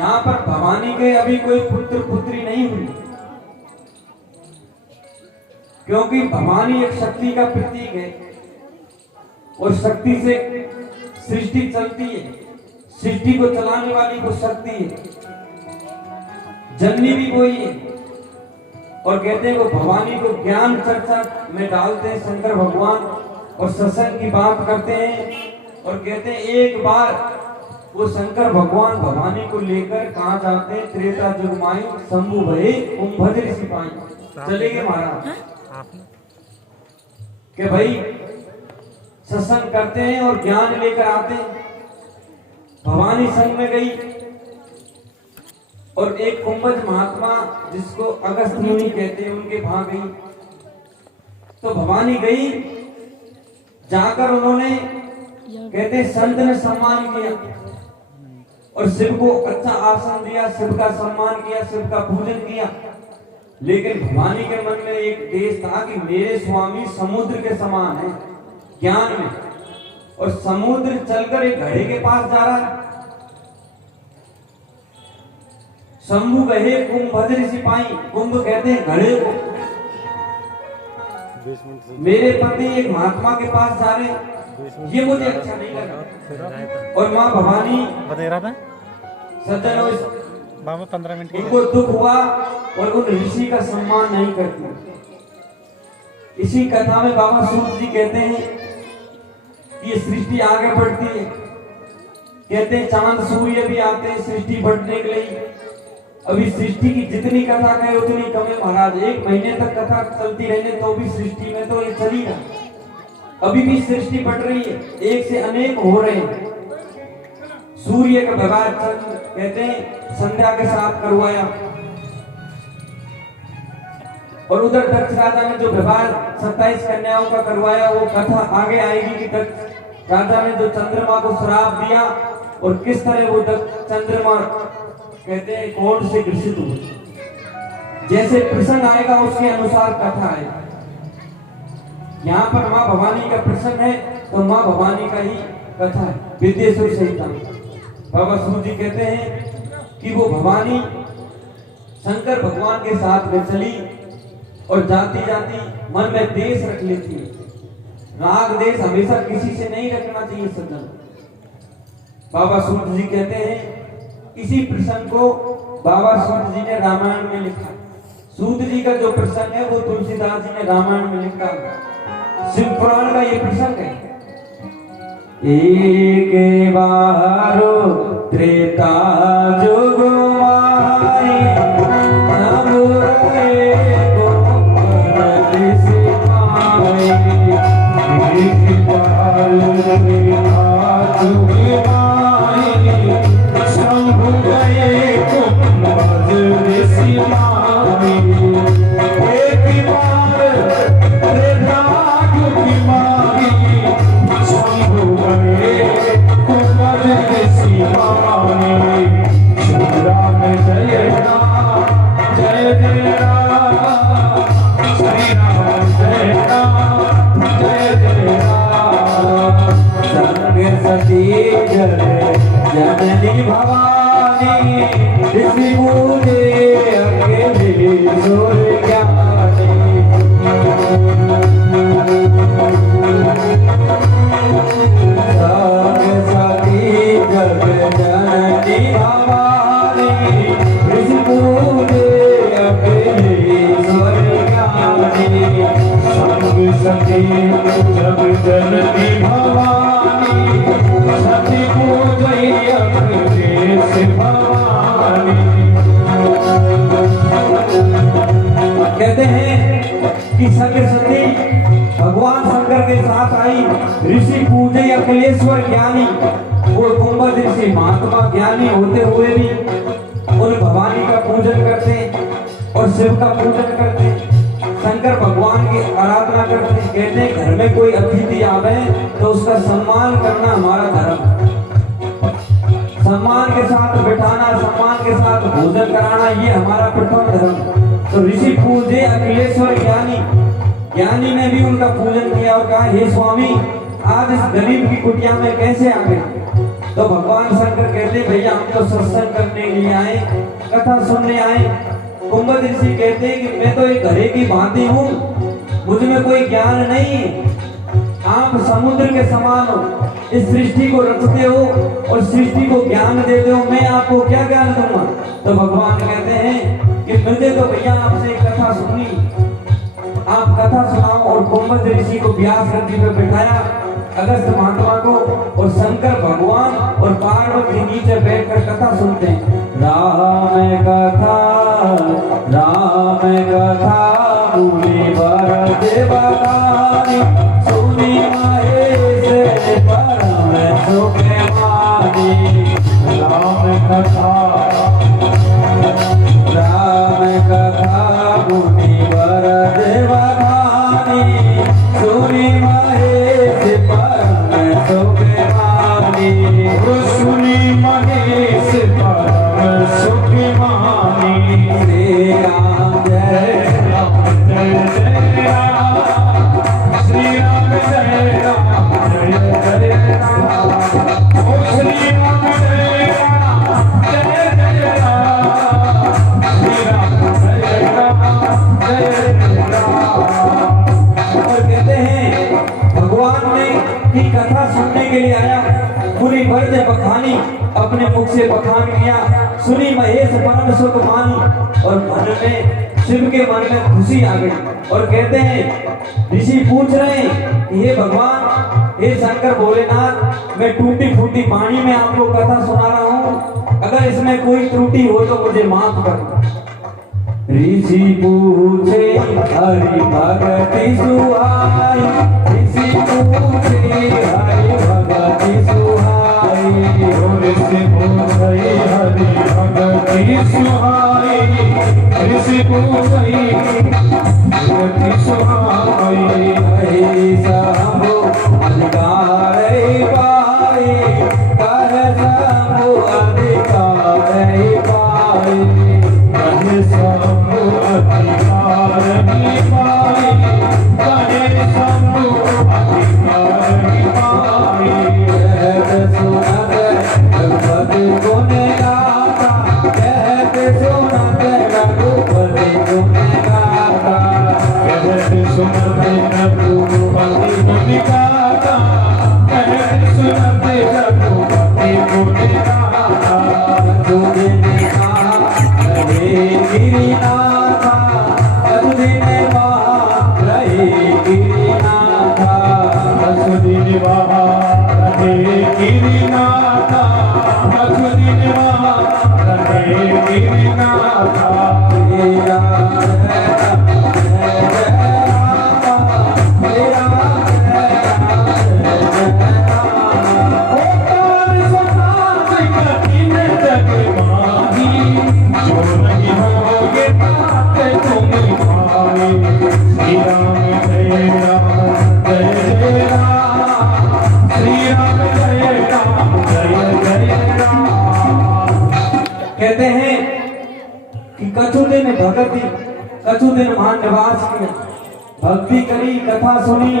यहाँ पर भवानी के अभी कोई पुत्र पुत्री नहीं हुई, क्योंकि भवानी एक शक्ति का प्रतीक है और शक्ति से सृष्टि चलती है। सृष्टि को चलाने वाली वो शक्ति है, जननी भी कोई है। और कहते हैं वो भवानी को ज्ञान चर्चा में डालते हैं शंकर भगवान और सत्संग की बात करते हैं। और कहते हैं एक बार वो शंकर भगवान भवानी को लेकर कहाँ जाते हैं, त्रेता युग माई शंभु भये कुंभज ऋषि पाई। चले गए महाराज कि भाई सत्संग करते हैं और ज्ञान लेकर आते हैं। भवानी संग में गई और एक कुंभज महात्मा जिसको अगस्त मुनि कहते हैं उनके वहां गई। तो भवानी गई, जाकर उन्होंने कहते संत ने सम्मान किया और शिव को अच्छा आसन दिया, शिव का सम्मान किया, शिव का पूजन किया। लेकिन भवानी के मन में एक देश था कि मेरे स्वामी समुद्र के समान है ज्ञान में, और समुद्र चलकर एक घड़े के पास जा रहा है। शंभु कहे कुंभ ऋषि पाई, कुंभ कहते हैं घड़े को। मेरे पति एक महात्मा के पास जा रहे, ये मुझे अच्छा नहीं लगा। और माँ भवानी सज्जन 15 मिनट उनको दुख हुआ और उन ऋषि का सम्मान नहीं करती। इसी कथा में बाबा सूत जी कहते हैं कि ये सृष्टि आगे बढ़ती है। कहते हैं चांद सूर्य भी आते हैं सृष्टि बढ़ने के लिए। अभी सृष्टि की जितनी कथा कहे उतनी कम है महाराज। 1 महीने तक कथा चलती रहने तो भी सृष्टि में तो ये चली ना, अभी भी सृष्टि बढ़ रही है, एक से अनेक हो रहे हैं। सूर्य का विवाह कहते हैं संध्या के साथ करवाया, और उधर दक्ष राजा ने जो विवाह 27 कन्याओं का करवाया, वो कथा आगे आएगी कि दक्ष राजा ने जो चंद्रमा को श्राप दिया और किस तरह वो चंद्रमा कहते हैं कोण से ग्रसित हुए। जैसे प्रसंग आएगा उसके अनुसार कथा है। यहाँ पर माँ भवानी का प्रसंग है तो माँ भवानी का ही कथा है। विद्येश्वर संहिता बाबा सूत जी कहते हैं कि वो भवानी शंकर भगवान के साथ में चली और जाती जाती मन में देश रख लेती है। राग देश हमेशा किसी से नहीं रखना चाहिए सज्जन। बाबा सूत जी कहते हैं इसी प्रसंग को बाबा सूत जी ने रामायण में लिखा। सूत जी का जो प्रसंग है वो तुलसीदास जी ने रामायण में लिखा। शिव पुराण का ये प्रसंग है। एक बारो त्रेता जुग माई जननी भवानी ऋषि मुझे अकेले सोर ज्ञानी। सती जग जननी भवानी ऋषि मुझे अकेले सोर ज्ञानी। संग सती जग जननी भवानी सती कहते हैं कि शंकर सती भगवान शंकर के साथ आई। ऋषि पूजे अखिलेश्वर ज्ञानी, वो कुंभज ऋषि महात्मा ज्ञानी होते हुए भी उन भवानी का पूजन करते और शिव का पूजन करते, शंकर भगवान की आराधना करते। कहते हैं घर में कोई अतिथि आवे तो उसका सम्मान करना हमारा धर्म है। सम्मान के साथ बिठाना, सम्मान के साथ भोजन कराना, ये हमारा प्रथम धर्म। तो ऋषि पूजे अखिलेश्वर ज्ञानी, ज्ञानी ने भी उनका पूजन किया और कहा हे स्वामी आज इस गरीब की कुटिया में कैसे आ गए। तो भगवान शंकर कहते भैया हम तो सत्संग करने के लिए आए, कथा सुनने आए। कुंभद ऋषि कहते हैं कि मैं तो एक घड़े की भांति हूँ, मुझ में कोई ज्ञान नहीं। आप समुद्र के समान हो, इस सृष्टि को रचते हो और सृष्टि को ज्ञान देते हो, मैं आपको क्या ज्ञान दूंगा। तो भगवान कहते हैं कि मुझे तो भैया आपसे एक कथा सुननी, आप कथा सुनाओ। और कुंभद ऋषि को व्यास गद्दी पे बिठाया, अगस्त्य महात्मा को, और शंकर भगवान और पार्वती नीचे बैठकर कथा सुनते हैं। राम कथा मुनिवर देवतानि सुनि महेश परम सुख मानि। राम कथा मुनिवर देवतानि सुनि महेश परम सुख मानि। सुनि महेश परम सुख मानि। श्री राम जय जय राम, श्री राम जय राम, जय जय राम। ओ श्री राम जय राम, जय जय राम, श्री राम जय राम, जय जय राम। और कहते हैं भगवान ने की कथा सुनने के लिए आया, पूरी वर्ज बखानी, अपने मुख से बखान किया, सुनी महेश परम सुख मानी। और मन में, शिव के मन में खुशी आ गई। और कहते हैं ऋषि पूछ रहे हैं, हे भगवान, हे शंकर भोलेनाथ, मैं टूटी फूटी वाणी में आपको कथा सुना रहा हूँ, अगर इसमें कोई त्रुटि हो तो मुझे माफ कर। ऋषि पूछे हरि भगति सुहाई, ऋषि पूछे हरि भगति सुहाई। ऋषि पूछई हरि भगति सुहाई, ऋषि पूछई भगति सुहाई। ऐसा हो अधिकार पाए, कर सबो अधिकार पाए। कहे सब अधिकार पाए, कहे सब अधिकार पाए। कहत सुनत रघुपति गुण गाता, कहत सुनत रघुपति गुण गाता। कहत सुनत रघुपति गुण गाता, कहत सुनत रघुपति गुण गाता। तुझने कहा रहे गिरिनाथा, तुझने कहा रहे गिरिनाथा। असुदिन वहा रहे गिरिनाथा, असुदिन वहा रहे गिरिनाथा। हे राम जय राम, जय राम, हे राम जय राम, जय राम। ओकार समाज कठिन जग माही, जो नहीं होगे तात तुम भाई। श्री राम जय राम, जय जय राम, श्री राम जय राम, जय जय राम। कहते हैं कि कछु दिन भगति, कछु दिन वहां निवास किया, भक्ति करी, कथा सुनी,